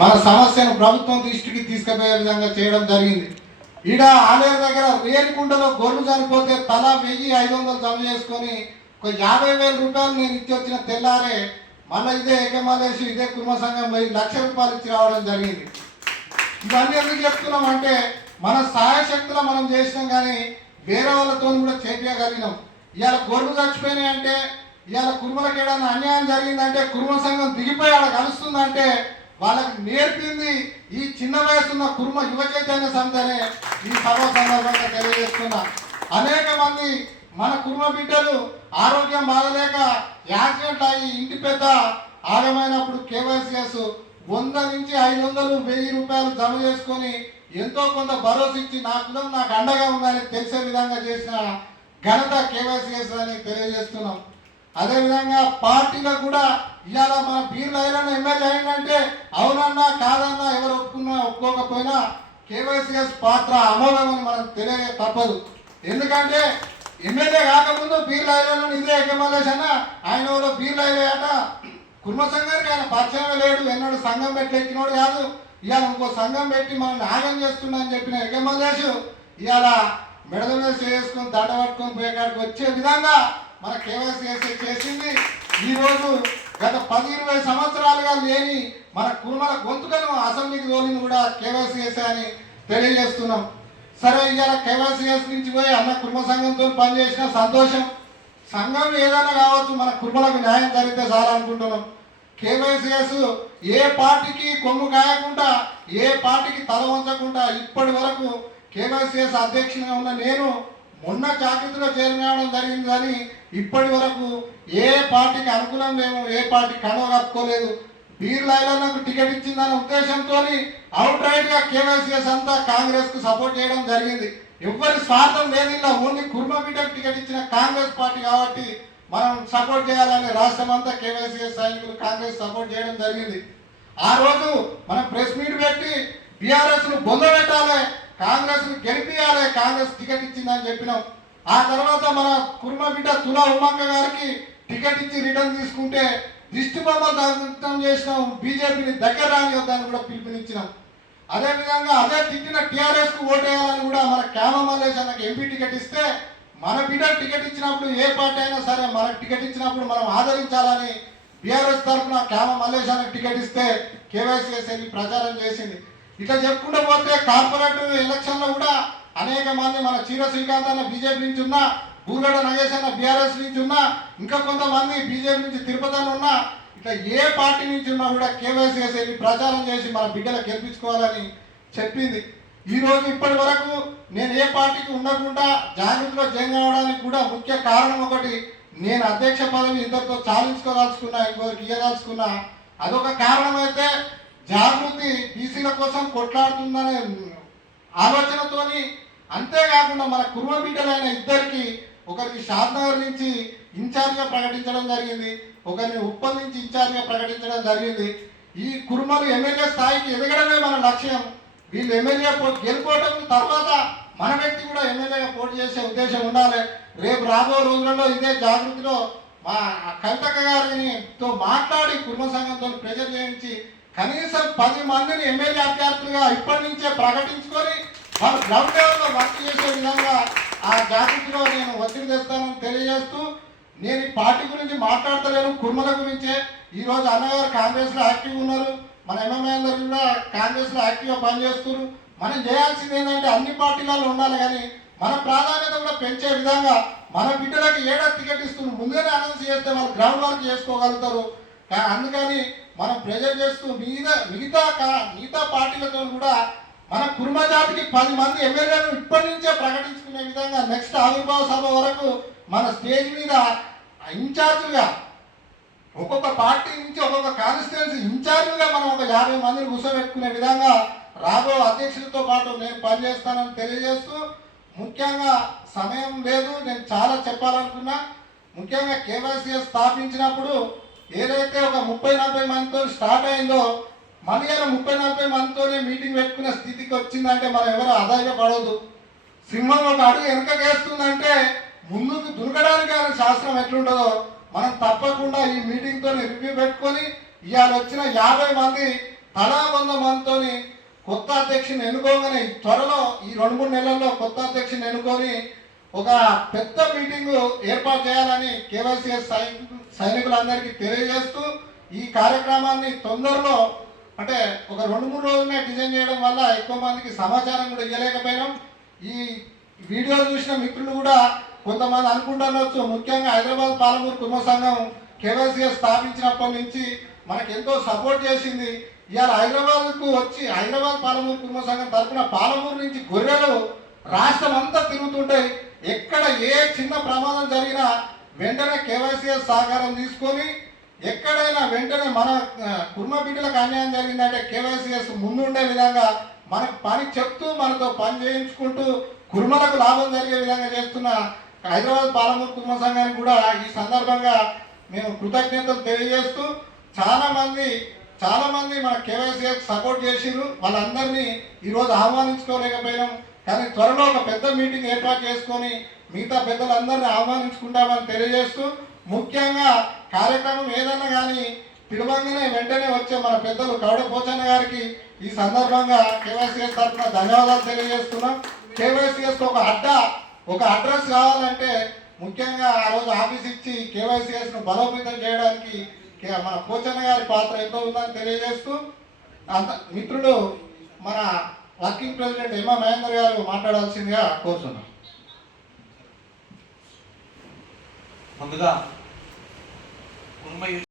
మన సమస్యను ప్రభుత్వం దృష్టికి తీసుకుపోయే విధంగా చేయడం జరిగింది. ఈడ ఆలయం దగ్గర రేణికుంటలో గొర్రెలు చనిపోతే తల వెయ్యి ఐదు వందలు జమ చేసుకొని ఒక యాభై వేల రూపాయలు నేను ఇచ్చి వచ్చిన తెల్లారే మళ్ళీ ఇదే ఏకమాలేసి ఇదే కుటుంబ సంఘం పోయి లక్ష రూపాయలు ఇచ్చి రావడం జరిగింది. ఇవన్నీ ఎందుకు చెప్తున్నాం అంటే మన సహాయశక్తులు మనం చేసినాం కానీ వేరే వాళ్ళతో కూడా చేపించగలిగినాం ఇవాళ గొర్రెలు చచ్చిపోయినాయి అంటే ఇవాళ కుర్మలకు ఏదైనా అన్యాయం జరిగిందంటే కుర్మ సంఘం దిగిపోయి ఆడ కలుస్తుందంటే వాళ్ళకి నేర్పింది ఈ చిన్న వయసున్న కుర్మ యువ చైతన్య సంతనే ఈ సభ సందర్భంగా తెలియజేస్తున్నా. అనేక మంది మన కుర్మ బిడ్డలు ఆరోగ్యం బాగలేక యాక్సిడెంట్ అయ్యి ఇంటి పెద్ద ఆగమైనప్పుడు కేవైసీఎస్ వంద నుంచి ఐదు వందలు వెయ్యి రూపాయలు జమ చేసుకొని ఎంతో కొంత భరోసా ఇచ్చి నా కులం నాకు అండగా ఉందని తెలిసే విధంగా చేసిన ఘనత కేవైసీఎస్ అని తెలియజేస్తున్నాం. అదేవిధంగా పార్టీలో కూడా ఇవాళ మన బీర్లు అయినా ఎమ్మెల్యే అయిందంటే అవునన్నా కాదన్నా ఎవరు ఒప్పుకున్నా ఒప్పుకోకపోయినా కేవైసీఎస్ పాత్ర అమోఘమని మనం తెలియ తప్పదు. ఎందుకంటే ఎమ్మెల్యే కాకముందు బీర్లు అయినా ఇదే ఎమ్మెల్యేస్ అన్న ఆయన వాళ్ళు బీర్లు అయ్యాట కుర్మ సంఘానికి ఆయన పరిచయం లేడు ఎన్నడూ సంఘం పెట్టి ఎక్కినోడు కాదు. ఇవాళ ఇంకో సంఘం పెట్టి మనం నాగం చేస్తున్నా అని చెప్పిన ఎగమల్లేసు ఇవాళ మెడల మీద చేసుకుని దండ పట్టుకొని పోయేకాడికి వచ్చే విధంగా మన కేవైసీ చేసింది. ఈరోజు గత పది ఇరవై సంవత్సరాలుగా లేని మన కుర్మల గొంతుకను అసెంబ్లీకి తోలింది కూడా కేవైసీఎస్ అని తెలియజేస్తున్నాం. సరే ఇవాళ కేవైసీఎస్ నుంచి పోయి అన్న కుర్మ సంఘంతో పనిచేసిన సంతోషం. సంఘం ఏదైనా కావచ్చు మన కుర్మలకు న్యాయం జరిగితే చాలా అనుకుంటున్నాం. కేవైసీఎస్ ఏ పార్టీకి కొమ్ము కాయకుండా ఏ పార్టీకి తల వంచకుండా ఇప్పటి వరకు కేవైసీఎస్ అధ్యక్షునిగా ఉన్న నేను మొన్న జాగ్రత్తలో చేరడం జరిగింది కానీ ఇప్పటి వరకు ఏ పార్టీకి అనుకూలం లేము ఏ పార్టీ కనువ కప్పుకోలేదు. బీర్ నాకు టికెట్ ఇచ్చిందనే ఉద్దేశంతో అవుట్ రైట్గా కేవైసీఎస్ అంతా కాంగ్రెస్కు సపోర్ట్ చేయడం జరిగింది. ఎవరి స్వార్థం లేదు ఇలా ఓన్లీ కుర్మ బిడ్డకు టికెట్ ఇచ్చిన కాంగ్రెస్ పార్టీ కాబట్టి మనం సపోర్ట్ చేయాలని రాష్ట్రం అంతా కేవైసీఎస్ సైనికులు కాంగ్రెస్ సపోర్ట్ చేయడం జరిగింది. ఆ రోజు మనం ప్రెస్ మీట్ పెట్టి బీఆర్ఎస్ను బొంద కాంగ్రెస్ను గెలిపియాలి కాంగ్రెస్ టికెట్ ఇచ్చిందని చెప్పినాం. ఆ తర్వాత మన కుర్మ బిడ్డ తులా ఉమ్మక్క గారికి టికెట్ ఇచ్చి రిటర్న్ తీసుకుంటే దిష్టి బొమ్మలు దగ్ధం చేసినాం బీజేపీని దగ్గర రానివద్దని కూడా పిలుపునిచ్చినాం. అదేవిధంగా అదే తిట్టిన టీఆర్ఎస్కు ఓటేయాలని కూడా మన క్యామ మల్లేష్ అన్నకి ఎంపీ టికెట్ ఇస్తే మన బిడ్డ టికెట్ ఇచ్చినప్పుడు ఏ పార్టీ అయినా సరే మనకు టికెట్ ఇచ్చినప్పుడు మనం ఆదరించాలని బీఆర్ఎస్ తరఫున క్యామ మల్లేష్ అన్నకి టికెట్ ఇస్తే కేవైసీఎస్ ప్రచారం చేసింది. ఇట్లా చెప్పుకుంటూ పోతే కార్పొరేట్ ఎలక్షన్లో కూడా అనేక మంది మన చీర శ్రీకాంత్ అన్న బీజేపీ నుంచి ఉన్నా బూర్గడ నగేష్ అన్న బీఆర్ఎస్ నుంచి ఉన్నా ఇంకా కొంతమంది బీజేపీ నుంచి తిరుపతి అన్న ఉన్నా ఇట్లా ఏ పార్టీ నుంచి ఉన్నా కూడా కేవైసీ చేసేది ప్రచారం చేసి మన బిడ్డలు గెలిపించుకోవాలని చెప్పింది. ఈ రోజు ఇప్పటి వరకు నేను ఏ పార్టీకి ఉండకుండా జాగ్రత్తలో జైన్ కావడానికి కూడా ముఖ్య కారణం ఒకటి నేను అధ్యక్ష పదవి ఇద్దరితో చాలించుకోదాల్చుకున్నా ఇంకొకరికి ఇయ్యదాల్చుకున్నా. అదొక కారణం అయితే జాగృతి బీసీల కోసం కొట్లాడుతుందనే ఆలోచనతోని అంతేకాకుండా మన కుర్మ బిడ్డలైన ఇద్దరికి ఒకరికి షాద్నగర్ నుంచి ఇన్ఛార్జ్గా ప్రకటించడం జరిగింది ఒకరిని ఉప్పల్ నుంచి ఇన్ఛార్జ్గా ప్రకటించడం జరిగింది. ఈ కుర్మలు ఎమ్మెల్యే స్థాయికి ఎదగడమే మన లక్ష్యం. వీళ్ళు ఎమ్మెల్యే పో- గెలుపోవటం తర్వాత మన వ్యక్తి కూడా ఎమ్మెల్యేగా పోటీ చేసే ఉద్దేశం ఉండాలి. రేపు రాబో రోజులలో ఇదే జాగృతిలో మా కవితక్క గారితో మాట్లాడి కుర్మ సంఘంతో ప్రెజర్ చేయించి కనీసం పది మందిని ఎమ్మెల్యే అభ్యర్థులుగా ఇప్పటి నుంచే ప్రకటించుకొని వాళ్ళు గ్రౌండ్ లెవెల్లో వర్క్ చేసే విధంగా ఆ జాతిలో నేను ఒత్తిడి తెస్తానని తెలియజేస్తూ నేను ఈ పార్టీ గురించి మాట్లాడతలేను. కుర్మల గురించే. ఈ రోజు అన్నగారు కాంగ్రెస్లో యాక్టివ్ ఉన్నారు. మన ఎంఎంఏ అందరు కూడా కాంగ్రెస్లో యాక్టివ్గా యాక్టివ్ పనిచేస్తున్నారు. మనం చేయాల్సింది ఏంటంటే అన్ని పార్టీలలో ఉండాలి కానీ మన ప్రాధాన్యత కూడా పెంచే విధంగా మన బిడ్డలకు ఏడా టికెట్ ఇస్తున్నారు? ముందుగానే అనౌన్స్ చేస్తే వాళ్ళు గ్రౌండ్ వర్క్ చేసుకోగలుగుతారు. అందుకని మనం ప్రెజర్ చేస్తూ మిగతా మిగతా కా- మిగతా పార్టీలతో కూడా మన కుర్మ జాతికి పది మంది ఎమ్మెల్యేలను ఇప్పటి నుంచే ప్రకటించుకునే విధంగా నెక్స్ట్ ఆవిర్భావ సభ వరకు మన స్టేజ్ మీద ఇన్ఛార్జ్గా ఒక్కొక్క పార్టీ నుంచి ఒక్కొక్క కాన్స్టిట్యున్సీ ఇన్ఛార్జ్గా మనం ఒక యాభై మందిని కూర్చోబెట్టుకునే విధంగా రాబో అధ్యక్షులతో పాటు నేను పనిచేస్తానని తెలియజేస్తూ ముఖ్యంగా సమయం లేదు నేను చాలా చెప్పాలనుకున్నా. ముఖ్యంగా కేవైసీఎస్ స్థాపించినప్పుడు ఏదైతే ఒక ముప్పై నలభై మందితో స్టార్ట్ అయిందో మళ్ళీ అలా ముప్పై నలభై మందితోనే మీటింగ్ పెట్టుకునే స్థితికి వచ్చిందంటే మనం ఎవరు ఆదాయపడవద్దు సింహం ఒక అడుగు వెనక వేస్తుందంటే ముందుకు దొరకడానికి ఆయన శాస్త్రం ఎట్లుంటుందో మనం తప్పకుండా ఈ మీటింగ్తో రివ్యూ పెట్టుకొని ఇవాళ వచ్చిన యాభై మంది తలా వంద మందితో కొత్త అధ్యక్షుని ఎన్నుకోగానే త్వరలో ఈ రెండు మూడు నెలల్లో కొత్త అధ్యక్షుని ఎన్నుకొని ఒక పెద్ద మీటింగ్ ఏర్పాటు చేయాలని కేవైసీఎస్ సైనికులందరికీ తెలియజేస్తూ ఈ కార్యక్రమాన్ని తొందరలో అంటే ఒక రెండు మూడు రోజులనే డిజైన్ చేయడం వల్ల ఎక్కువ మందికి సమాచారం కూడా ఇవ్వలేకపోయినాం ఈ వీడియో చూసిన మిత్రులు కూడా కొంతమంది అనుకుంటున్నచ్చు ముఖ్యంగా హైదరాబాద్ పాలమూరు కుటుంబ సంఘం కేవైసీఎస్ స్థాపించినప్పటి నుంచి మనకు ఎంతో సపోర్ట్ చేసింది. ఇవాళ హైదరాబాద్కు వచ్చి హైదరాబాద్ పాలమూరు కుటుంబ సంఘం తరఫున పాలమూరు నుంచి గొర్రెలు రాష్ట్రం అంతా తిరుగుతుంటాయి. ఎక్కడ ఏ చిన్న ప్రమాదం జరిగినా వెంటనే కేవైసీఎస్ సహకారం తీసుకొని ఎక్కడైనా వెంటనే మన కుటుంబ కుర్మ బిడ్డలకు అన్యాయం జరిగిందంటే కేవైసీఎస్ ముందుండే విధంగా మనకు పని చెప్తూ మనతో పని చేయించుకుంటూ కుర్మలకు లాభం జరిగే విధంగా చేస్తున్న హైదరాబాద్ పాలమూరు కుర్మ సంఘానికి కూడా ఈ సందర్భంగా మేము కృతజ్ఞతలు తెలియజేస్తూ చాలామంది చాలామంది మన కేవైసీఎస్ సపోర్ట్ చేసిరు వాళ్ళందరినీ ఈరోజు ఆహ్వానించుకోలేకపోయినాం. కానీ త్వరలో ఒక పెద్ద మీటింగ్ ఏర్పాటు చేసుకొని మిగతా పెద్దలందరినీ ఆహ్వానించుకుంటామని తెలియజేస్తూ ముఖ్యంగా కార్యక్రమం ఏదన్నా కానీ పిలవంగానే వెంటనే వచ్చే మన పెద్దలు కౌడ పోచన్న గారికి ఈ సందర్భంగా కేవైసీఎస్ తరఫున ధన్యవాదాలు తెలియజేస్తున్నాం. కేవైసీఎస్ ఒక అడ్డ ఒక అడ్రస్ కావాలంటే ముఖ్యంగా ఆ రోజు ఆఫీస్ ఇచ్చి కేవైసీఎస్ను బలోపేతం చేయడానికి కే- మన పోచన్న గారి పాత్ర ఎంతో ఉందని తెలియజేస్తూ అంత మిత్రుడు మన వర్కింగ్ ప్రెసిడెంట్ ఎమ్మ మహేందర్ గారు మాట్లాడాల్సిందిగా కోరుతున్నాం. ముందుగా కుర్మ